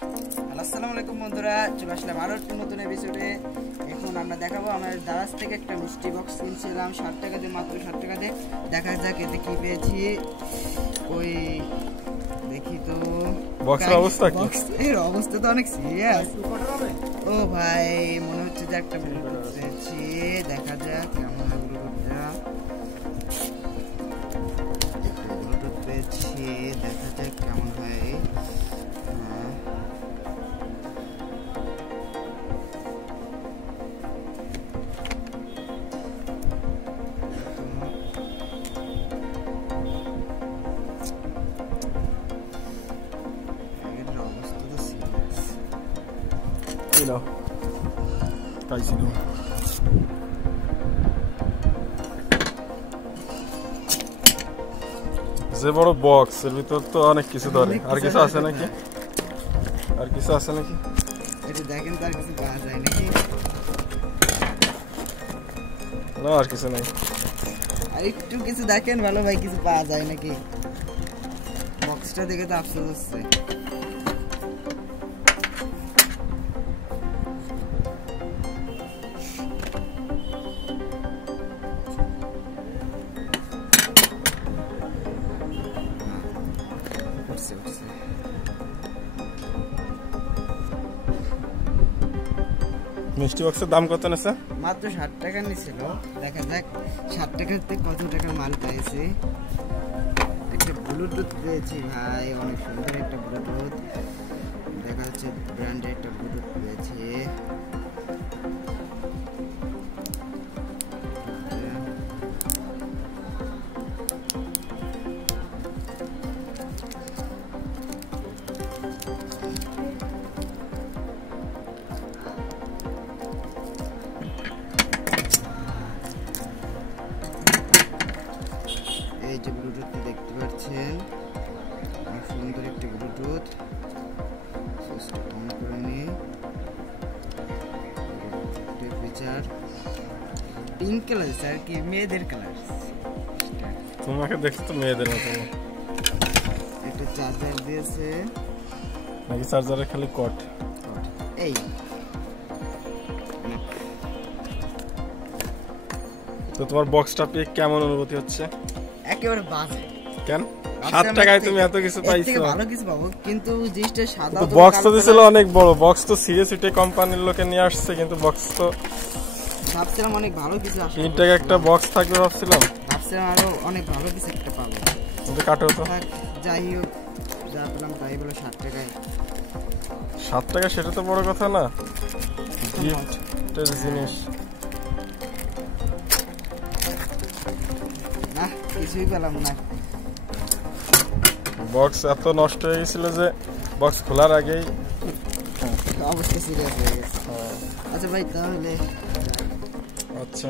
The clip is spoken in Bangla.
আসসালামু আলাইকুম বন্ধুরা, চলে আসলাম আরো একটা নতুন এপিসোডে। এখন আমরা দেখাবো আমার দারাজ থেকে একটা মিষ্টি বক্স কিনছিলাম 60 টাকা দিয়ে, মাত্র 60 টাকা দিয়ে। দেখা যাক এতে কি পেয়েছি। ওই দেখি তো বক্সের অবস্থা কি? বক্সের অবস্থা তো অনেক সিরিয়াস। ও ভাই, মনে হচ্ছে যে একটা ব্লুটুথ পেয়েছি। দেখা যাক কেমন হয় ব্লুটুথটা। একটা ব্লুটুথ পেয়েছি, দেখা যাক কেমন হয়। যে বড় বক্স, এর ভিতর তো অনেক কিছু ধরে। আর কিছু আছে নাকি? আর কিছু আছে নাকি? এটা দেখেন, তার কিছু পাওয়া যায় নাকি? না, আর কিছু নাই। আর একটু কিছু দেখেন ভালো ভাই, কিছু পাওয়া যায় নাকি? বক্সটা দেখে তো আফসোস হচ্ছে। মিষ্টি বক্সের দাম কত নেছে? মাত্র 60 টাকা নিছিল। দেখা যাক 60 টাকাতে কত টাকার মাল পেয়েছি। একটা ব্লুটুথ পেয়েছি ভাই, অনেক সুন্দর একটা ব্লুটুথ। দেখা যাচ্ছে ব্র্যান্ডের একটা ব্লুটুথ পেয়েছি। এই যে ব্লুটুথটি দেখতে পাচ্ছেন, অনেক সুন্দর একটি ব্লুটুথ। সুইচটা অন করে নিই। ফিচার পিঙ্ক কালার, স্যার কি মেয়েদের কালার? তোমাকে দেখতে তো মেয়েদের মতো। একটা চার্জার দিয়েছে নাকি চার্জারের খালি কট? এই তো তোমার বক্সটা পেয়ে কেমন অনুভূতি হচ্ছে? একেবারে বাজে। কেন? 60 টাকায় তুমি এত কিছু পাইছো? ভালো কিছু পাবো, কিন্তু জিনিসটা সাদা। বক্স তো দিছিল অনেক বড় বক্স, তো সিরিয়াসলি কোম্পানির লোকে নিয়ে আসছে, কিন্তু বক্স তো ভাবছিলাম অনেক ভালো কিছু আসবে। 3 টাকা একটা বক্স থাকবে ভাবছিলাম। ভাবছিলাম আরো অনেক ভালো কিছু একটা পাবো, কিন্তু কাটো তো। যাই হোক, যা পেলাম তাই বলে 60 টাকায়। 7 টাকা সেটা তো বড় কথা না, গিফটের জিনিস। না, কিছুই পেলাম না। বক্স এত নষ্ট হয়ে গেছিল যে বক্স খোলার আগেই অবস্থা সিরিয়াস হয়ে গেছে। আচ্ছা ভাই, তাহলে আচ্ছা।